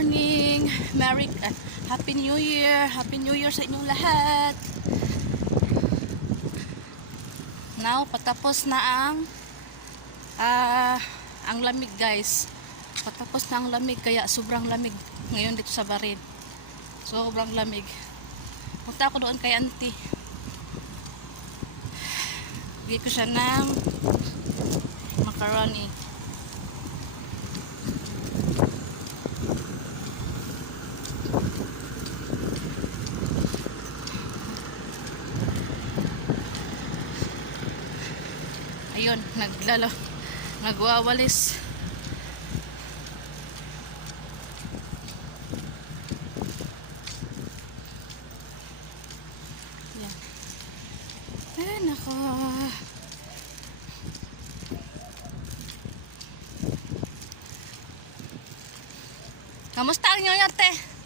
morning. Happy New Year. Happy New Year sa inyong lahat. Now, patapos na ang lamig, guys. Patapos na ang lamig, kaya sobrang lamig ngayon dito sa Barin. Sobrang lamig. Punta ako doon kay auntie. Bigay ko siya ng macaroni. Ayun, nagwawalis. Yan. Ay, nako. Kamusta ang New Year, te?